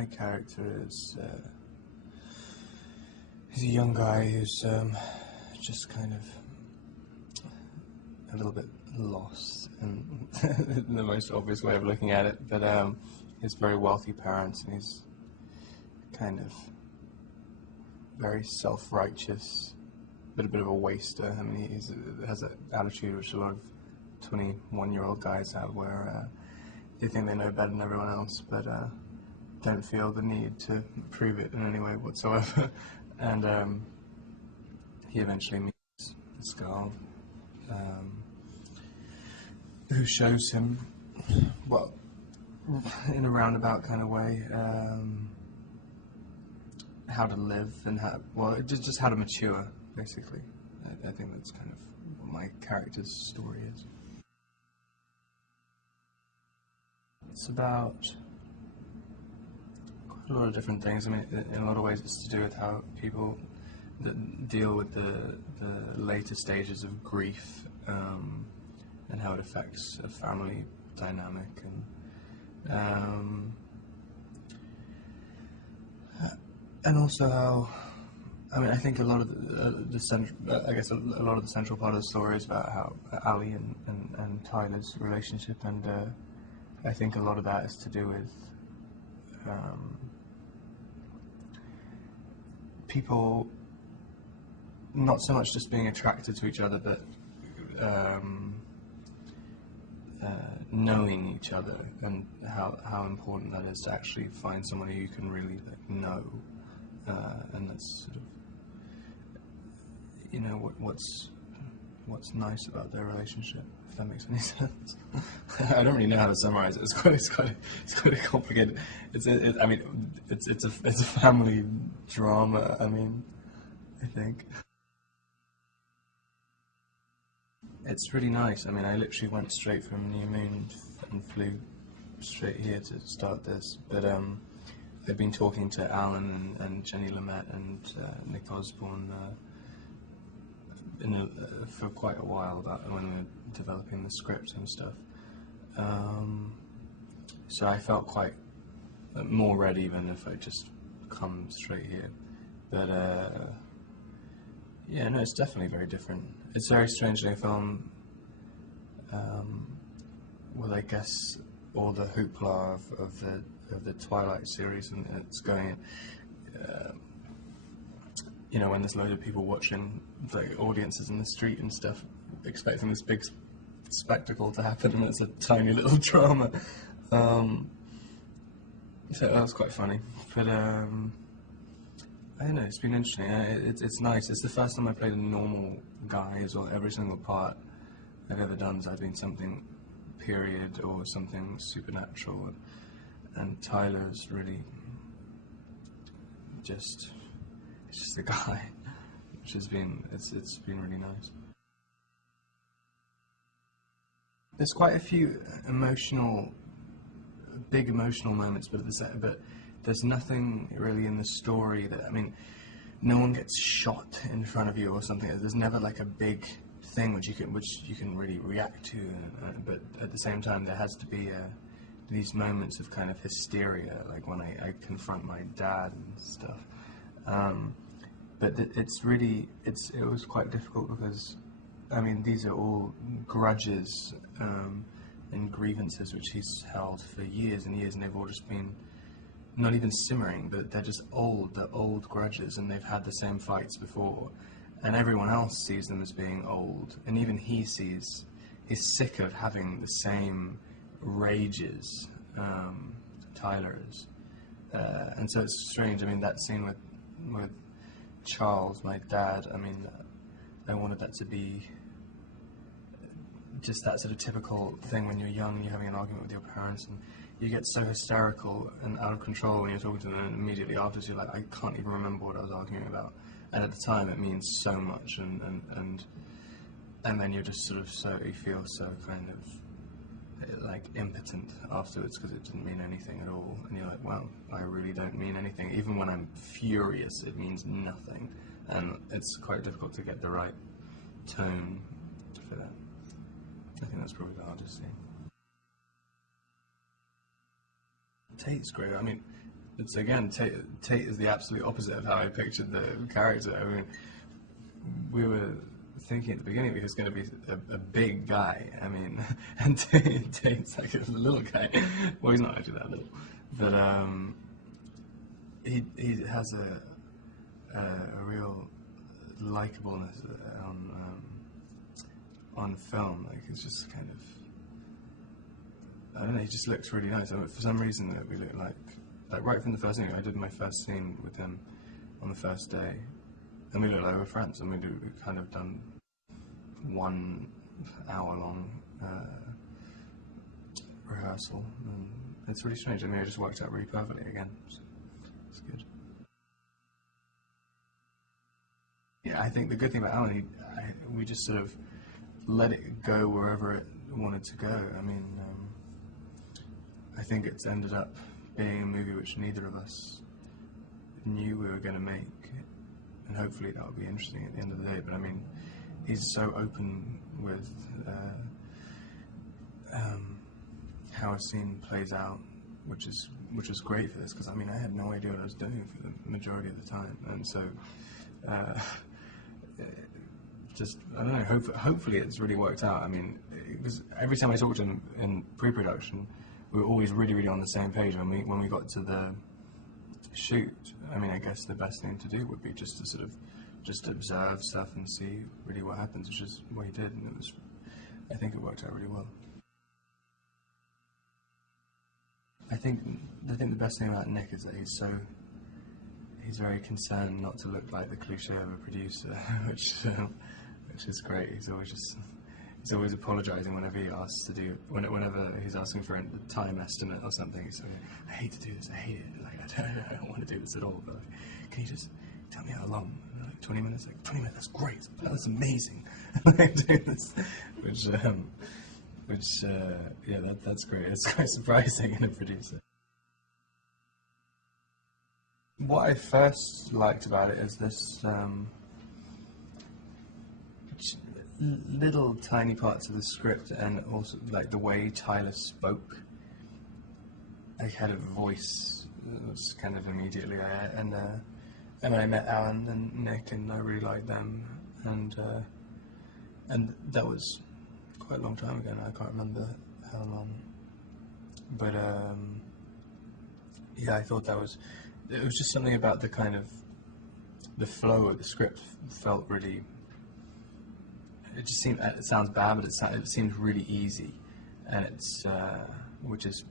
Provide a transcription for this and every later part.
my character is he's a young guy who's just kind of a little bit lost, in the most obvious way of looking at it, but he's very wealthy parents, and he's kind of very self-righteous, but a bit of a waster. I mean, he has an attitude which a lot of 21-year-old guys have, where they think they know better than everyone else, but don't feel the need to prove it in any way whatsoever. And he eventually meets this girl who shows him, well, in a roundabout kind of way, how to live and just how to mature, basically. I think that's kind of what my character's story is. It's about quite a lot of different things. I mean, in a lot of ways it's to do with how people that deal with the later stages of grief, and how it affects a family dynamic, and also how, I mean, I think a lot of the central part of the story is about how Ali and Tyler's relationship, and I think a lot of that is to do with people not so much just being attracted to each other, but knowing each other, and how important that is to actually find someone who you can really know, and that's sort of, you know, what's nice about their relationship, if that makes any sense. I don't really know how to summarize it. It's quite a complicated. It's a family drama. I mean, I think it's really nice. I mean, I literally went straight from New Moon and flew straight here to start this. But I've been talking to Alan and Jenny Lamette and Nick Osborne for quite a while about when we were developing the script and stuff. So I felt quite more ready than if I just come straight here. But yeah, no, it's definitely very different. It's very strangely a film with, I guess, all the hoopla of the Twilight series, and it's going, you know, when there's loads of people watching, like audiences in the street and stuff, expecting this big spectacle to happen, and it's a tiny little drama. So that was quite funny. But I don't know, it's been interesting. It's nice. It's the first time I played a normal guy as well. Every single part I've ever done has been something period or something supernatural, and Tyler's really it's just a guy, which has been, it's been really nice. There's quite a few big emotional moments, but there's nothing really in the story that, I mean, no one gets shot in front of you or something. There's never like a big thing which you can really react to, but at the same time there has to be these moments of kind of hysteria, like when I confront my dad and stuff. But it was quite difficult because, I mean, these are all grudges and grievances which he's held for years and years, and they've all just been not even simmering, but they're just they're old grudges, and they've had the same fights before, and everyone else sees them as being old, and even he's sick of having the same rages, Tyler is, and so it's strange. I mean, that scene with Charles, my dad, I mean, I wanted that to be just that sort of typical thing when you're young and you're having an argument with your parents, and you get so hysterical and out of control when you're talking to them, and immediately afterwards you're like, I can't even remember what I was arguing about. And at the time it means so much, and then you're just sort of you feel so kind of like impotent afterwards because it didn't mean anything at all, and you're like, well, I really don't mean anything. Even when I'm furious, it means nothing, and it's quite difficult to get the right tone for that. I think that's probably the hardest thing. Tate's great. I mean, it's again, Tate is the absolute opposite of how I pictured the character. I mean, we were thinking at the beginning he was going to be a big guy. I mean, and Tate's like a little guy. Well, he's not actually that little, but he has a real likableness on film. Like, it's just kind of, I don't know, he just looks really nice. I mean, for some reason we look like right from the first thing, I did my first scene with him on the first day, and we looked like we were friends, and we kind of done 1 hour long rehearsal, and it's really strange. I mean, it just worked out really perfectly again, so it's good. Yeah, I think the good thing about Alan, we just sort of let it go wherever it wanted to go. I mean, I think it's ended up being a movie which neither of us knew we were going to make, and hopefully that will be interesting at the end of the day. But I mean, he's so open with how a scene plays out, which is great for this, because I mean, I had no idea what I was doing for the majority of the time, and so just, I don't know, hopefully it's really worked out. I mean, it was, every time I talked to him in pre-production, we were always really, really on the same page. When we got to the shoot, I mean, I guess the best thing to do would be just to sort of just observe stuff and see really what happens, which is what he did, and it was, I think it worked out really well. I think the best thing about Nick is that he's very concerned not to look like the cliche of a producer, which is great. He's always apologising whenever he asks to do, whenever he's asking for a time estimate or something. He's like, I hate to do this, I hate it, like I don't want to do this at all, but like, can you just tell me how long? Like 20 minutes? Like 20 minutes, that's great, that's amazing. Yeah, that's great. It's quite surprising in a producer. What I first liked about it is this little tiny parts of the script, and also like the way Tyler spoke. I had a voice. It was kind of immediately, and I met Alan and Nick, and I really liked them, and that was quite a long time ago now. I can't remember how long, but yeah, I thought it was just something about the kind of the flow of the script felt really. It just seemed, it sounds bad, but it seemed really easy, and it's which is,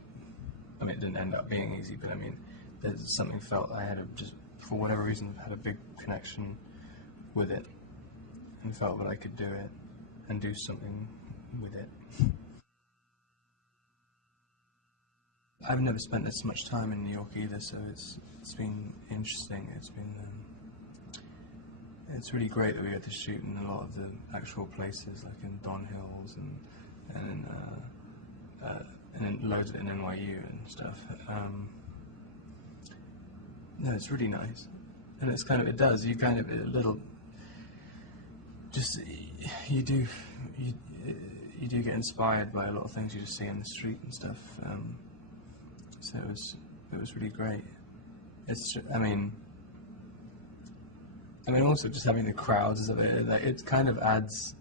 I mean, it didn't end up being easy, but I mean, there's something felt I had just, for whatever reason, had a big connection with it, and felt that I could do it and do something with it. I've never spent this much time in New York either, so it's been interesting. It's really great that we had to shoot in a lot of the actual places, like in Don Hills and in loads of it in NYU and stuff. No, it's really nice, and it's kind of, you kind of a little, just you do get inspired by a lot of things you just see in the street and stuff. So it was really great. I mean, also just having the crowds of it, like, it kind of adds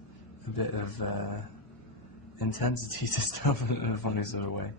a bit of intensity to stuff in a funny sort of way.